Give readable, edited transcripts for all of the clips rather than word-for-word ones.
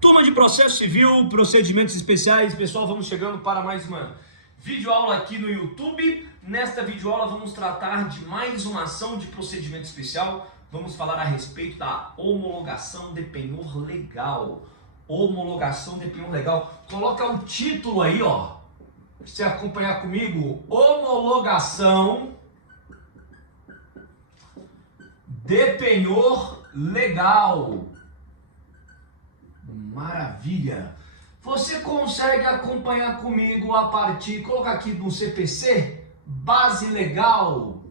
Turma de Processo Civil, Procedimentos Especiais, pessoal, vamos chegando para mais uma videoaula aqui no YouTube. Nesta videoaula vamos tratar de mais uma ação de procedimento especial. Vamos falar a respeito da homologação de penhor legal. Homologação de penhor legal. Coloca o título aí, ó. Pra você acompanhar comigo. Homologação de penhor legal. Maravilha! Você consegue acompanhar comigo a partir, colocar aqui no CPC, base legal,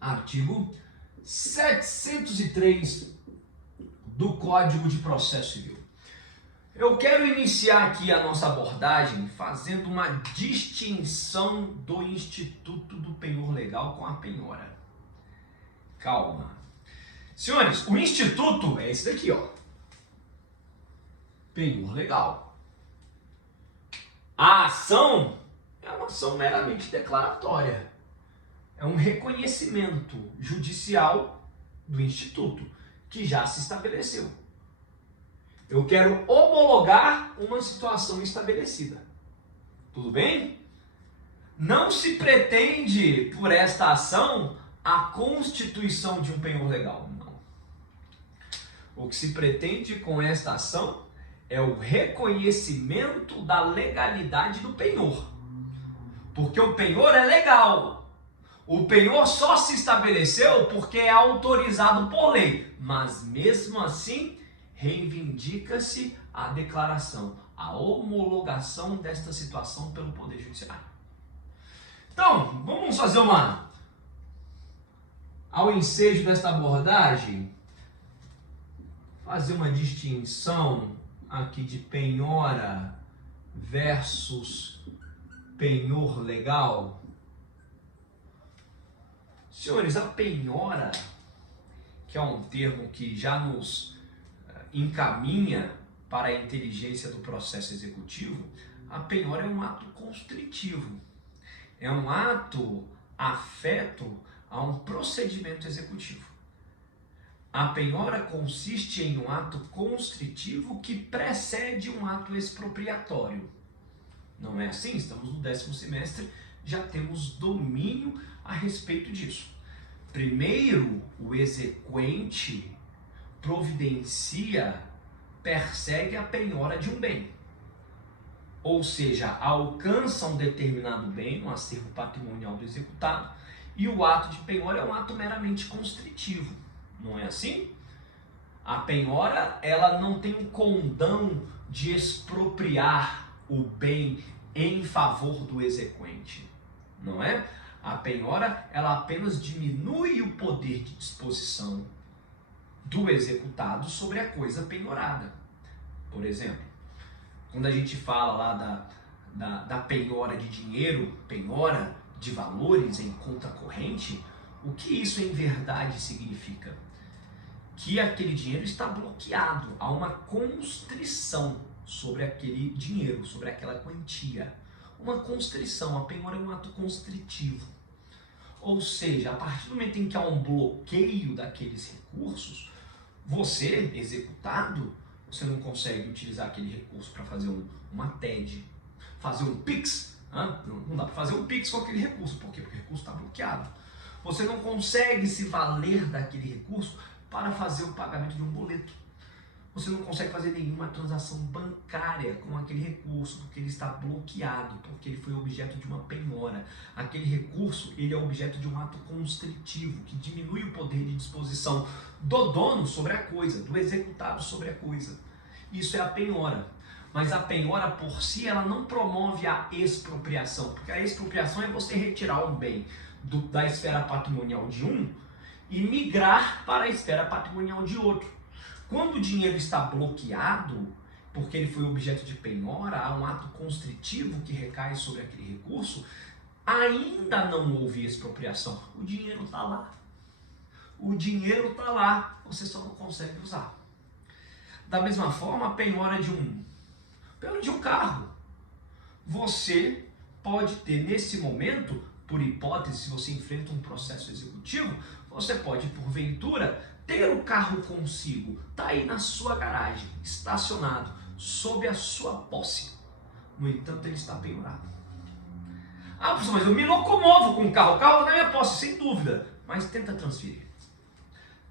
artigo 703 do Código de Processo Civil. Eu quero iniciar aqui a nossa abordagem fazendo uma distinção do Instituto do Penhor Legal com a penhora. Calma. Senhores, o Instituto é esse daqui, ó. Penhor legal. A ação é uma ação meramente declaratória. É um reconhecimento judicial do Instituto, que já se estabeleceu. Eu quero homologar uma situação estabelecida. Tudo bem? Não se pretende, por esta ação, a constituição de um penhor legal. Não. O que se pretende com esta ação é o reconhecimento da legalidade do penhor. Porque o penhor é legal. O penhor só se estabeleceu porque é autorizado por lei. Mas mesmo assim, reivindica-se a declaração, a homologação desta situação pelo Poder Judiciário. Então, vamos fazer ao ensejo desta abordagem, fazer uma distinção aqui de penhora versus penhor legal. Senhores, a penhora, que é um termo que já nos encaminha para a inteligência do processo executivo, a penhora é um ato constritivo, é um ato afeto a um procedimento executivo. A penhora consiste em um ato constritivo que precede um ato expropriatório. Não é assim? Estamos no 10º semestre, já temos domínio a respeito disso. Primeiro, o exequente providencia, persegue a penhora de um bem. Ou seja, alcança um determinado bem, um acervo patrimonial do executado, e o ato de penhora é um ato meramente constritivo. Não é assim? A penhora, ela não tem um condão de expropriar o bem em favor do exequente. Não é? A penhora, ela apenas diminui o poder de disposição do executado sobre a coisa penhorada. Por exemplo, quando a gente fala lá da penhora de dinheiro, penhora de valores em conta corrente, o que isso em verdade significa? Que aquele dinheiro está bloqueado, há uma constrição sobre aquele dinheiro, sobre aquela quantia. Uma constrição, a penhora é um ato constritivo. Ou seja, a partir do momento em que há um bloqueio daqueles recursos, você, executado, você não consegue utilizar aquele recurso para fazer uma TED, fazer um PIX. Não dá para fazer um PIX com aquele recurso. Por quê? Porque o recurso está bloqueado. Você não consegue se valer daquele recurso para fazer o pagamento de um boleto. Você não consegue fazer nenhuma transação bancária com aquele recurso, porque ele está bloqueado, porque ele foi objeto de uma penhora. Aquele recurso, ele é objeto de um ato constritivo, que diminui o poder de disposição do dono sobre a coisa, do executado sobre a coisa. Isso é a penhora. Mas a penhora por si, ela não promove a expropriação, porque a expropriação é você retirar um bem da esfera patrimonial de um e migrar para a esfera patrimonial de outro. Quando o dinheiro está bloqueado, porque ele foi objeto de penhora, há um ato constritivo que recai sobre aquele recurso, ainda não houve expropriação. O dinheiro está lá. O dinheiro está lá, você só não consegue usar. Da mesma forma, a penhora de um carro. Você pode ter nesse momento, por hipótese, se você enfrenta um processo executivo, Você pode, porventura, ter o carro consigo, está aí na sua garagem, estacionado, sob a sua posse. No entanto, ele está penhorado. Ah, professor, mas eu me locomovo com o carro está na minha posse, sem dúvida. Mas tenta transferir.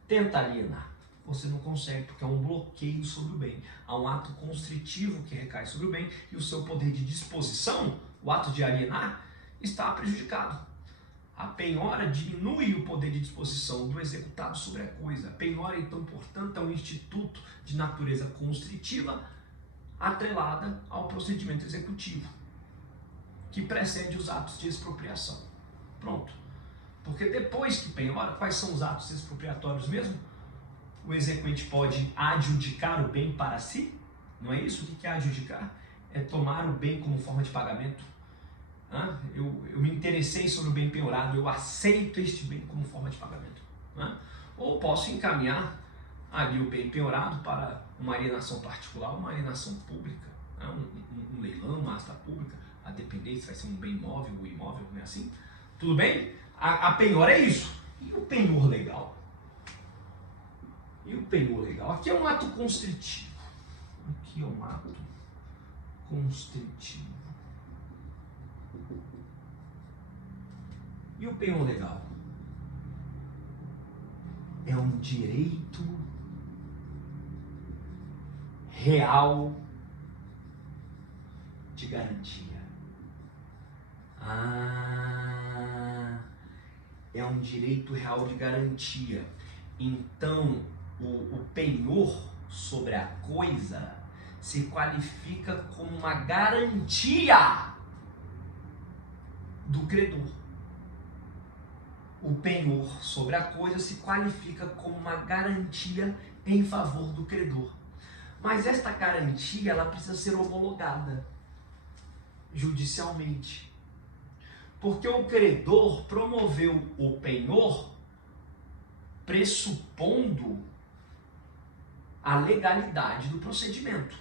Tenta alienar. Você não consegue, porque há um bloqueio sobre o bem. Há um ato constritivo que recai sobre o bem e o seu poder de disposição, o ato de alienar, está prejudicado. A penhora diminui o poder de disposição do executado sobre a coisa. A penhora, então, portanto, é um instituto de natureza constritiva atrelada ao procedimento executivo, que precede os atos de expropriação. Pronto. Porque depois que penhora, quais são os atos expropriatórios mesmo? O exequente pode adjudicar o bem para si, não é isso? O que é adjudicar? É tomar o bem como forma de pagamento. Eu me interessei sobre o bem penhorado, eu aceito este bem como forma de pagamento. Ou posso encaminhar ali o bem penhorado para uma alienação particular, uma alienação pública, um leilão, uma asta pública, a depender se vai ser um bem imóvel ou imóvel, não é assim? Tudo bem? A penhora é isso. E o penhor legal? E o penhor legal? Aqui é um ato constritivo. Aqui é um ato constritivo. E o penhor legal? É um direito real de garantia. É um direito real de garantia. Então, o penhor sobre a coisa se qualifica como uma garantia do credor. O penhor sobre a coisa se qualifica como uma garantia em favor do credor. Mas esta garantia, ela precisa ser homologada judicialmente. Porque o credor promoveu o penhor pressupondo a legalidade do procedimento.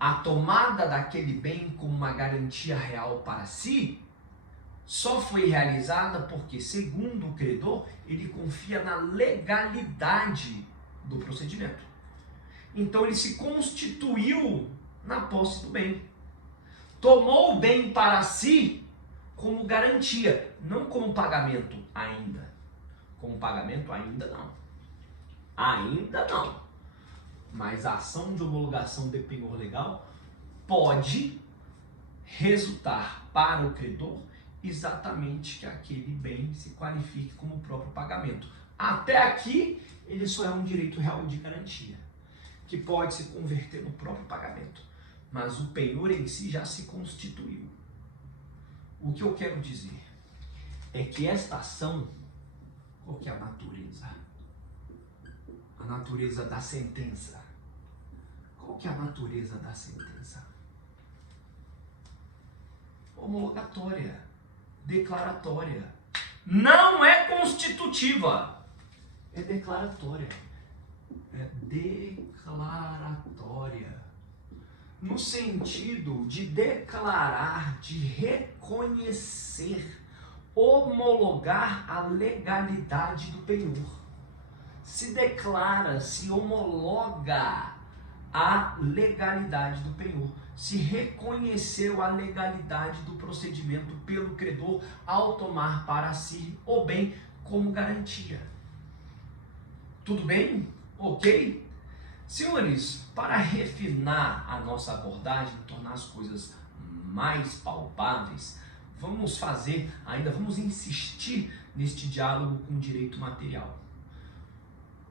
A tomada daquele bem como uma garantia real para si só foi realizada porque, segundo o credor, ele confia na legalidade do procedimento. Então ele se constituiu na posse do bem. Tomou o bem para si como garantia, não como pagamento ainda. Como pagamento ainda não. Ainda não. Mas a ação de homologação de penhor legal pode resultar para o credor exatamente que aquele bem se qualifique como próprio pagamento. Até aqui, ele só é um direito real de garantia, que pode se converter no próprio pagamento. Mas o penhor em si já se constituiu. O que eu quero dizer é que esta ação, qual que é a natureza? A natureza da sentença. Qual que é a natureza da sentença? Homologatória, declaratória. Não é constitutiva, é declaratória. É declaratória. No sentido de declarar, de reconhecer, homologar a legalidade do penhor. Se declara, se homologa a legalidade do penhor. Se reconheceu a legalidade do procedimento pelo credor ao tomar para si o bem como garantia. Tudo bem? Ok? Senhores, para refinar a nossa abordagem, tornar as coisas mais palpáveis, vamos insistir neste diálogo com o direito material.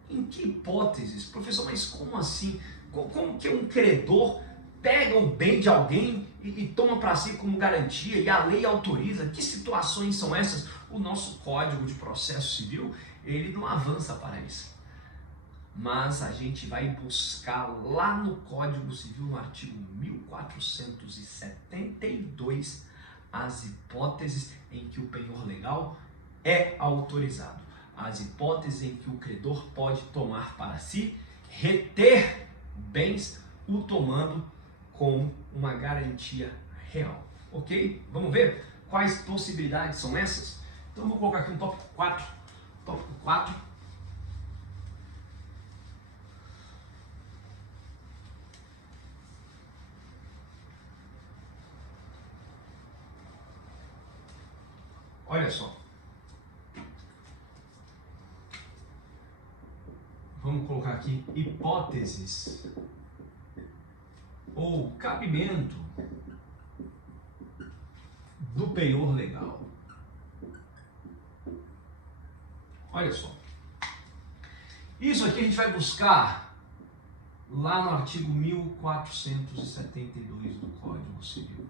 Em que hipóteses? Professor, mas como assim? Como que um credor pega o bem de alguém e toma para si como garantia e a lei autoriza? Que situações são essas? O nosso Código de Processo Civil, ele não avança para isso. Mas a gente vai buscar lá no Código Civil, no artigo 1472, as hipóteses em que o penhor legal é autorizado. As hipóteses em que o credor pode tomar para si, reter bens, o tomando como uma garantia real. Ok? Vamos ver quais possibilidades são essas? Então vou colocar aqui um tópico 4. tópico 4. Olha só. Vamos colocar aqui hipóteses ou cabimento do penhor legal. Olha só. Isso aqui a gente vai buscar lá no artigo 1472 do Código Civil. O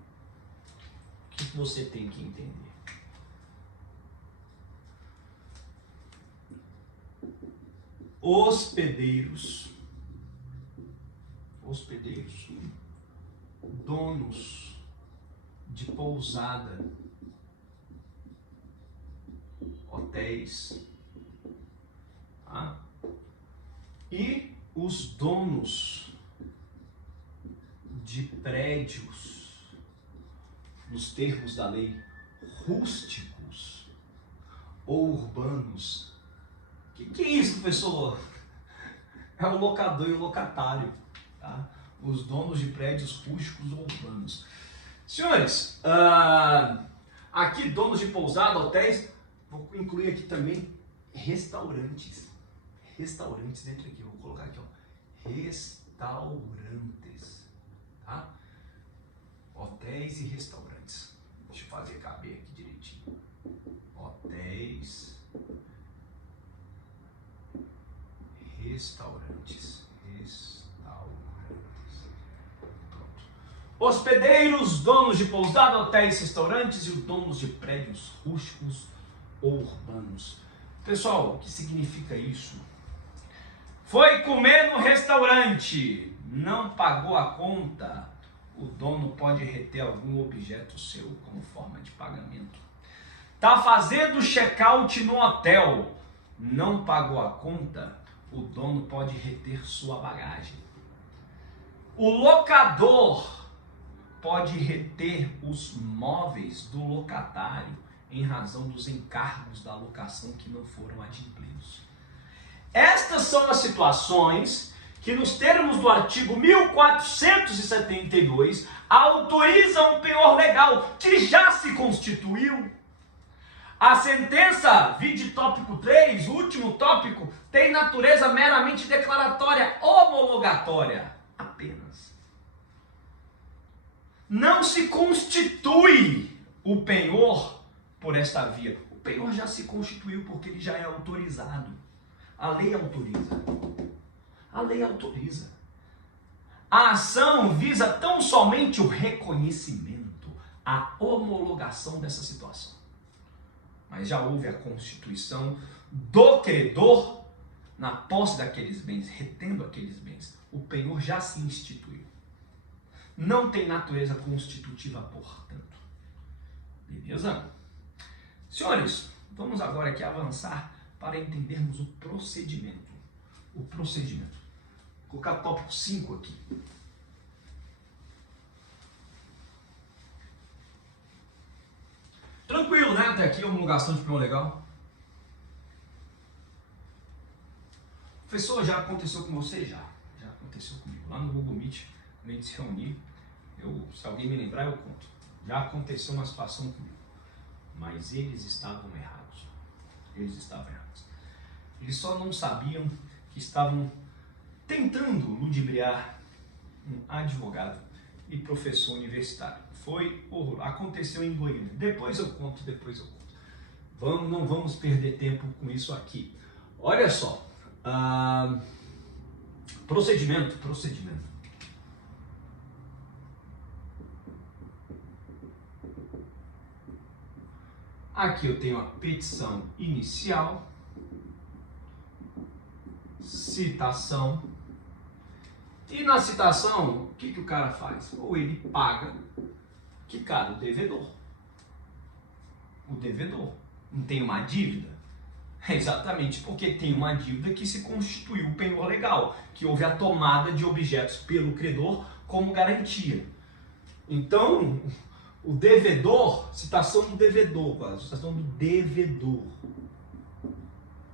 que você tem que entender? Hospedeiros, donos de pousada, hotéis, tá? E os donos de prédios, nos termos da lei, rústicos ou urbanos. Que é isso, professor? É o locador e o locatário, tá? Os donos de prédios rústicos ou urbanos. Senhores, aqui donos de pousada, hotéis, vou incluir aqui também restaurantes. Restaurantes dentro aqui, vou colocar aqui, ó, restaurantes, tá? Hotéis e restaurantes. Deixa eu fazer caber aqui direitinho. Hotéis, restaurantes. Pronto. Hospedeiros, donos de pousada, hotéis, restaurantes e os donos de prédios rústicos ou urbanos. Pessoal, o que significa isso? Foi comer no restaurante, não pagou a conta, o dono pode reter algum objeto seu como forma de pagamento. Tá fazendo check-out no hotel, não pagou a conta, o dono pode reter sua bagagem. O locador pode reter os móveis do locatário em razão dos encargos da locação que não foram adimplidos. Estas são as situações que, nos termos do artigo 1472, autorizam o penhor legal, que já se constituiu. A sentença, vide tópico 3, último tópico, tem natureza meramente declaratória, homologatória, apenas. Não se constitui o penhor por esta via. O penhor já se constituiu porque ele já é autorizado. A lei autoriza. A lei autoriza. A ação visa tão somente o reconhecimento, a homologação dessa situação. Mas já houve a constituição do credor na posse daqueles bens, retendo aqueles bens. O penhor já se instituiu. Não tem natureza constitutiva, portanto. Beleza? Senhores, vamos agora aqui avançar para entendermos o procedimento. O procedimento. Vou colocar o tópico 5 aqui. Tranquilo, né? Até aqui a homologação de penhor legal. Professor, já aconteceu com você? Já aconteceu comigo. Lá no Google Meet, a gente se reunir, se alguém me lembrar, eu conto. Já aconteceu uma situação comigo. Mas eles estavam errados. Eles só não sabiam que estavam tentando ludibriar um advogado e professor universitário. Aconteceu em Goiânia. Depois eu conto. Não vamos perder tempo com isso aqui. Olha só. Procedimento. Aqui eu tenho a petição inicial, citação, e na citação, o que o cara faz? Ou ele paga, o devedor. O devedor não tem uma dívida? É exatamente porque tem uma dívida que se constituiu o penhor legal, que houve a tomada de objetos pelo credor como garantia. Então, o devedor, citação do devedor, citação do devedor.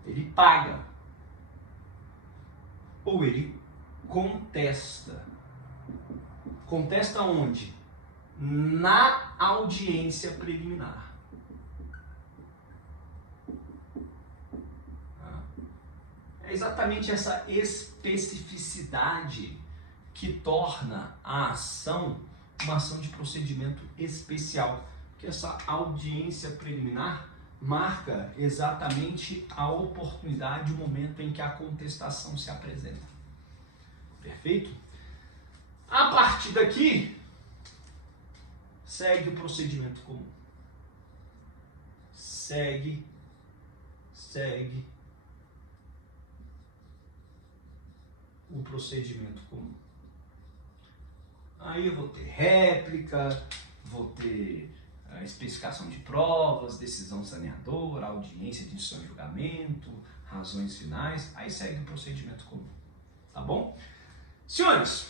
Ele paga. Ou ele contesta. Contesta onde? Na audiência preliminar. É exatamente essa especificidade que torna a ação uma ação de procedimento especial. Que essa audiência preliminar marca exatamente a oportunidade, o momento em que a contestação se apresenta. Perfeito? A partir daqui, segue o procedimento comum. Segue o procedimento comum. Aí eu vou ter réplica, vou ter a especificação de provas, decisão saneadora, audiência de instrução de julgamento, razões finais, aí segue o procedimento comum. Tá bom? Senhores,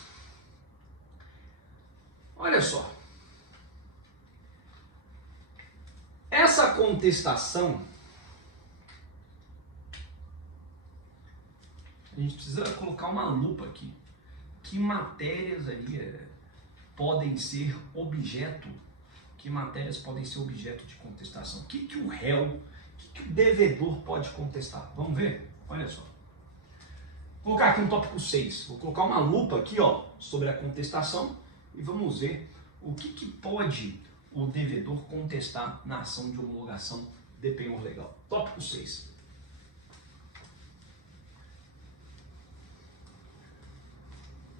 olha só. Essa contestação, a gente precisa colocar uma lupa aqui. Que matérias ali podem ser objeto, que matérias podem ser objeto de contestação? O que o réu, o que o devedor pode contestar? Vamos ver? Olha só. Vou colocar aqui um tópico 6. Vou colocar uma lupa aqui, ó, sobre a contestação e vamos ver o que pode o devedor contestar na ação de homologação de penhor legal. Tópico 6.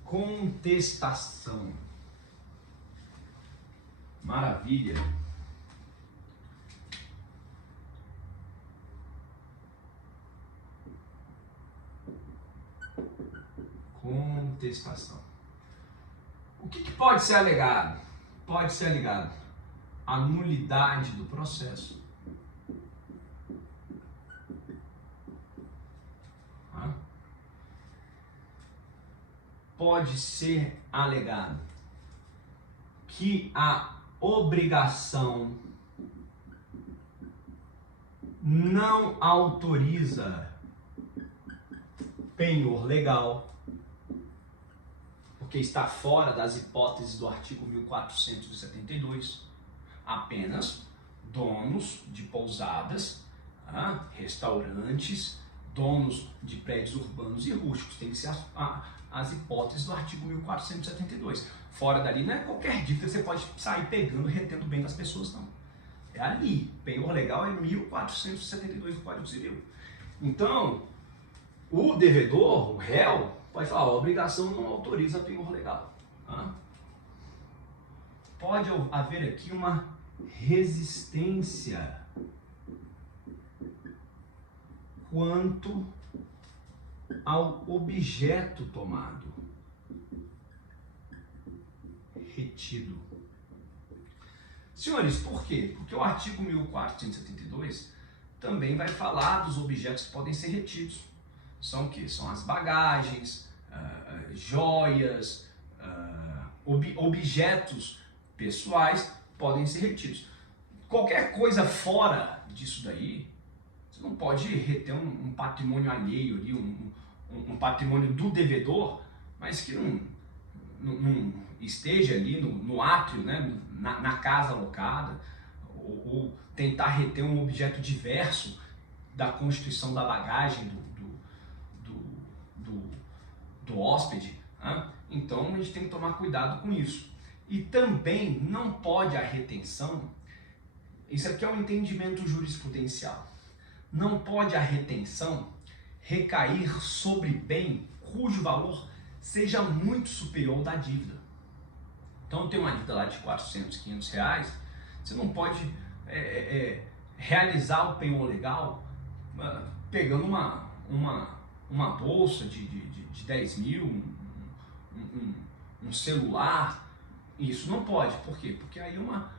Contestação. Maravilha. Contestação. O que pode ser alegado? Pode ser alegado a nulidade do processo. Pode ser alegado que a obrigação não autoriza penhor legal, porque está fora das hipóteses do artigo 1472, apenas donos de pousadas, restaurantes, donos de prédios urbanos e rústicos, tem que ser as hipóteses do artigo 1472. Fora dali não é qualquer dívida que você pode sair pegando, retendo bem das pessoas, não. É ali, penhor legal é 1472 do Código Civil. Então, o devedor, o réu, pode falar, a obrigação não autoriza penhor legal. Pode haver aqui uma resistência quanto ao objeto tomado, retido. Senhores, por quê? Porque o artigo 1472 também vai falar dos objetos que podem ser retidos. São o quê? São as bagagens, joias, objetos pessoais podem ser retidos. Qualquer coisa fora disso daí, você não pode reter um patrimônio alheio ali, um patrimônio do devedor, mas que não esteja ali no átrio, né, na casa alocada, ou tentar reter um objeto diverso da constituição da bagagem do hóspede. Então a gente tem que tomar cuidado com isso. E também não pode a retenção, isso aqui é um entendimento jurisprudencial, não pode a retenção recair sobre bem cujo valor seja muito superior ao da dívida. Então tem uma dívida lá de 400, 500 reais, você não pode realizar o penhor legal pegando uma bolsa de 10 mil, um celular. Isso não pode. Por quê? Porque aí é uma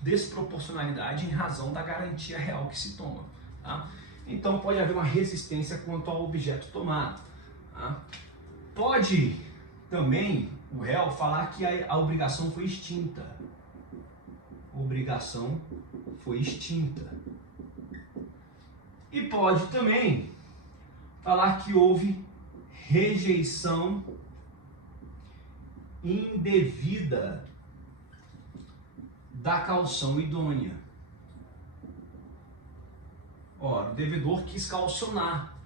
desproporcionalidade em razão da garantia real que se toma. Tá? Então pode haver uma resistência quanto ao objeto tomado. Tá? Pode também o réu falar que a obrigação foi extinta. Obrigação foi extinta. E pode também falar que houve rejeição indevida da caução idônea. Ora, o devedor quis caucionar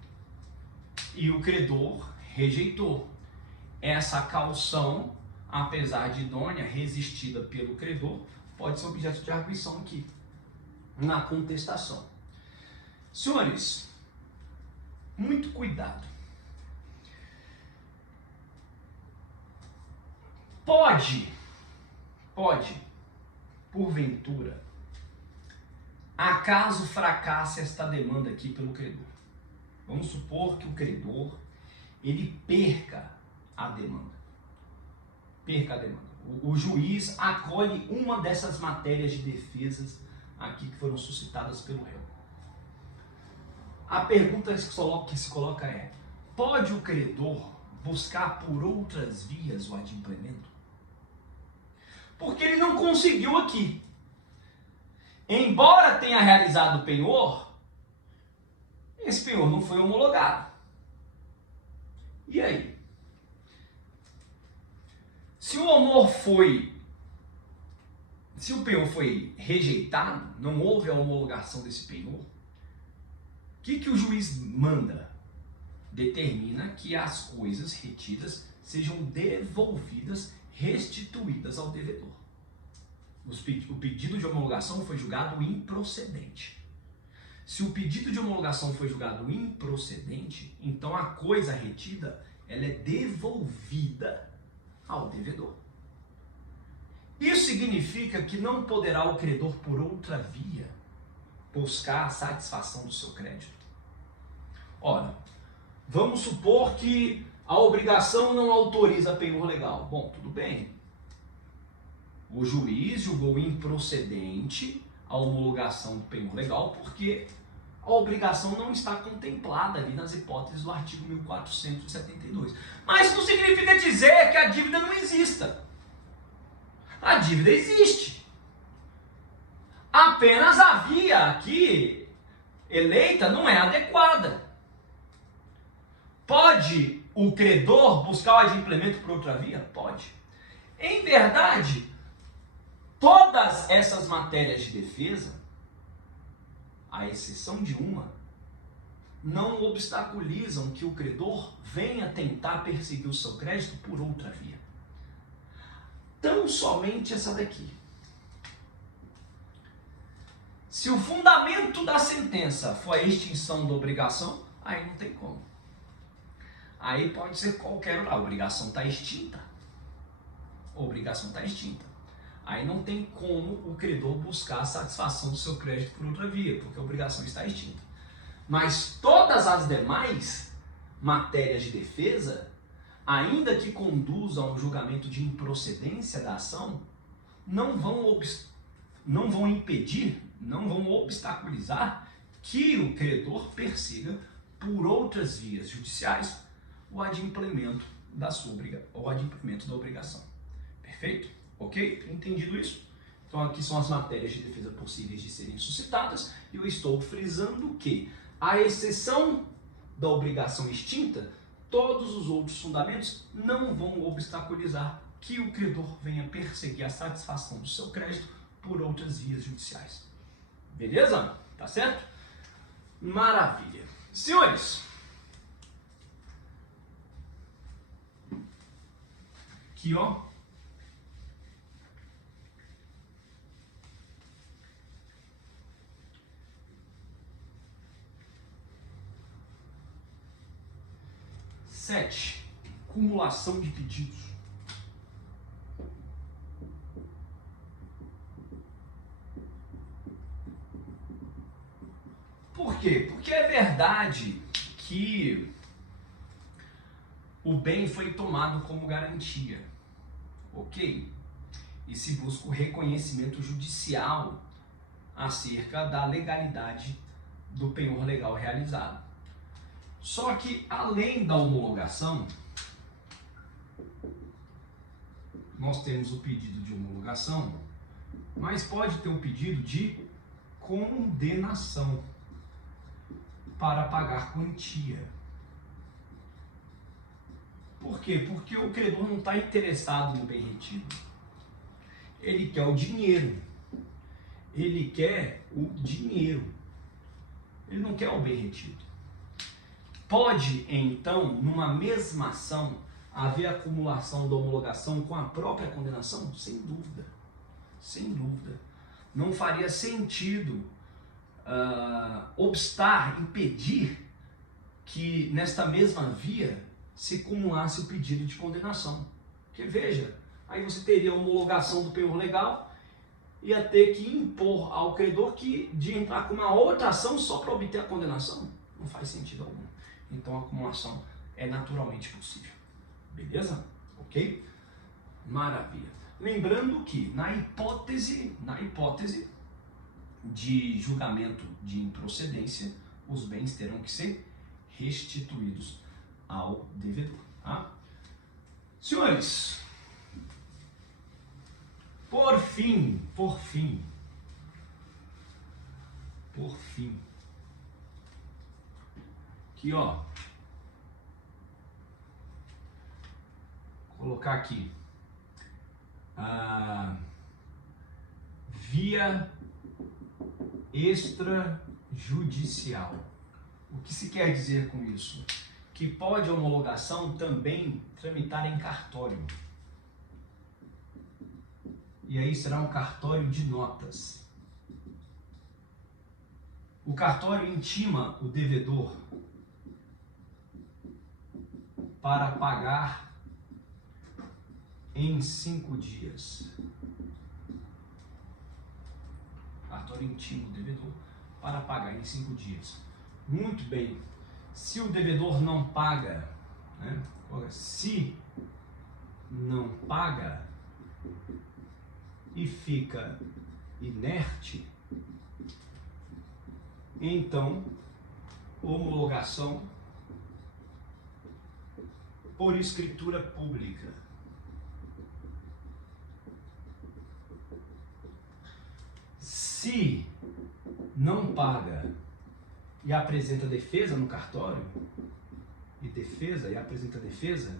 e o credor rejeitou. Essa caução, apesar de idônea, resistida pelo credor, pode ser objeto de arguição aqui, na contestação. Senhores, muito cuidado. Pode, porventura, acaso fracasse esta demanda aqui pelo credor. Vamos supor que o credor, ele perca a demanda. O juiz acolhe uma dessas matérias de defesas aqui que foram suscitadas pelo réu. A pergunta que se coloca é: pode o credor buscar por outras vias o adimplemento? Porque ele não conseguiu aqui. Embora tenha realizado o penhor, esse penhor não foi homologado. E aí? Se o penhor foi rejeitado, não houve a homologação desse penhor, o que o juiz manda? Determina que as coisas retidas sejam devolvidas, restituídas ao devedor. O pedido de homologação foi julgado improcedente. Se o pedido de homologação foi julgado improcedente, então a coisa retida ela é devolvida ao devedor. Isso significa que não poderá o credor, por outra via, buscar a satisfação do seu crédito. Ora, vamos supor que a obrigação não autoriza penhor legal. Bom, tudo bem. O juiz julgou improcedente a homologação do penhor legal porque a obrigação não está contemplada ali nas hipóteses do artigo 1472. Mas isso não significa dizer que a dívida não exista. A dívida existe. Apenas a via aqui eleita não é adequada. Pode o credor buscar o adimplemento por outra via? Pode. Em verdade, todas essas matérias de defesa, à exceção de uma, não obstaculizam que o credor venha tentar perseguir o seu crédito por outra via. Tão somente essa daqui. Se o fundamento da sentença for a extinção da obrigação, aí não tem como. Aí pode ser qualquer outra. A obrigação está extinta. Aí não tem como o credor buscar a satisfação do seu crédito por outra via, porque a obrigação está extinta. Mas todas as demais matérias de defesa, ainda que conduzam a um julgamento de improcedência da ação, não vão impedir, não vão obstaculizar que o credor persiga por outras vias judiciais o adimplemento da obrigação. Perfeito? Ok? Entendido isso? Então aqui são as matérias de defesa possíveis de serem suscitadas e eu estou frisando que, à exceção da obrigação extinta, todos os outros fundamentos não vão obstaculizar que o credor venha perseguir a satisfação do seu crédito por outras vias judiciais. Beleza? Tá certo? Maravilha. Senhores, aqui ó, cumulação de pedidos. Por quê? Porque é verdade que o bem foi tomado como garantia, ok? E se busca o reconhecimento judicial acerca da legalidade do penhor legal realizado. Só que, além da homologação, nós temos o pedido de homologação, mas pode ter um pedido de condenação. para pagar quantia. Por quê? Porque o credor não está interessado no bem retido. Ele quer o dinheiro. Ele quer o dinheiro. Ele não quer o bem retido. Pode, então, numa mesma ação, haver acumulação da homologação com a própria condenação? Sem dúvida. Sem dúvida. Não faria sentido obstar, impedir que nesta mesma via se cumulasse o pedido de condenação. Porque veja, aí você teria a homologação do penhor legal, ia ter que impor ao credor de entrar com uma outra ação só para obter a condenação. Não faz sentido algum. Então a acumulação é naturalmente possível. Beleza? Ok? Maravilha. Lembrando que na hipótese de julgamento de improcedência, os bens terão que ser restituídos ao devedor. Tá? Senhores, por fim, aqui ó, vou colocar aqui a via extrajudicial. O que se quer dizer com isso? Que pode a homologação também tramitar em cartório. E aí será um cartório de notas. O cartório intima o devedor para pagar em 5 dias. O cartório intima o devedor para pagar em 5 dias. Muito bem. Se o devedor não paga, né? Se não paga e fica inerte, então homologação por escritura pública. Se não paga e apresenta defesa no cartório, e apresenta defesa,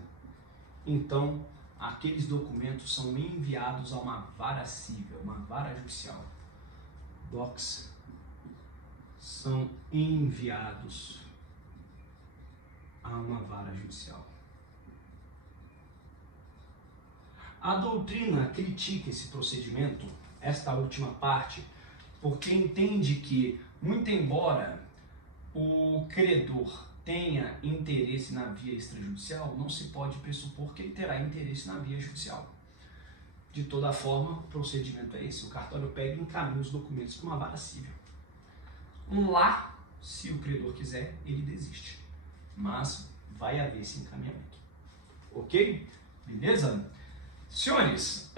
então aqueles documentos são enviados a uma vara civil, uma vara judicial. Docs são enviados a uma vara judicial. A doutrina critica esse procedimento, esta última parte, porque entende que, muito embora o credor tenha interesse na via extrajudicial, não se pode pressupor que ele terá interesse na via judicial. De toda forma, o procedimento é esse: o cartório pega e encaminha os documentos para uma vara civil. Lá, se o credor quiser, ele desiste. Mas vai haver esse encaminhamento. Ok? Beleza? Senhores,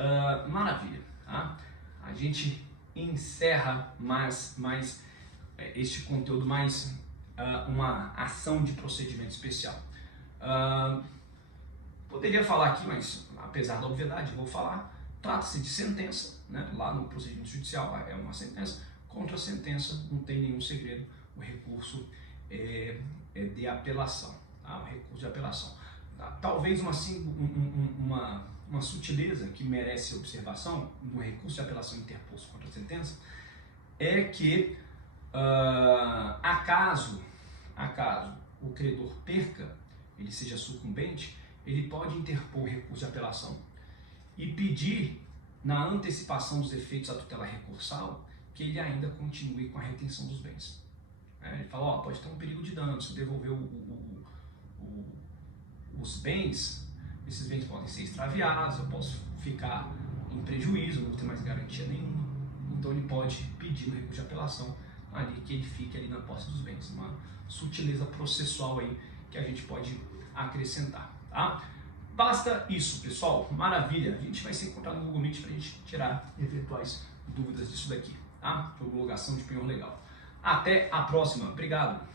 maravilha. Tá? A gente encerra mais este conteúdo, mais uma ação de procedimento especial. Poderia falar aqui, mas apesar da obviedade, vou falar. Trata-se de sentença, né? Lá no procedimento judicial é uma sentença. Contra a sentença não tem nenhum segredo, o recurso é de apelação, tá? O recurso de apelação. Tá? Talvez uma sutileza que merece observação no recurso de apelação interposto contra a sentença é que, acaso o credor perca, ele seja sucumbente, ele pode interpor o recurso de apelação e pedir, na antecipação dos efeitos da tutela recursal, que ele ainda continue com a retenção dos bens. Ele fala, pode ter um perigo de dano, se eu devolver os bens, esses bens podem ser extraviados, eu posso ficar em prejuízo, não vou ter mais garantia nenhuma. Então ele pode pedir no recurso de apelação ali que ele fique ali na posse dos bens. Uma sutileza processual aí que a gente pode acrescentar, tá? Basta isso, pessoal. Maravilha. A gente vai se encontrar no Google Meet para a gente tirar eventuais dúvidas disso daqui, tá? Homologação de penhor legal. Até a próxima. Obrigado.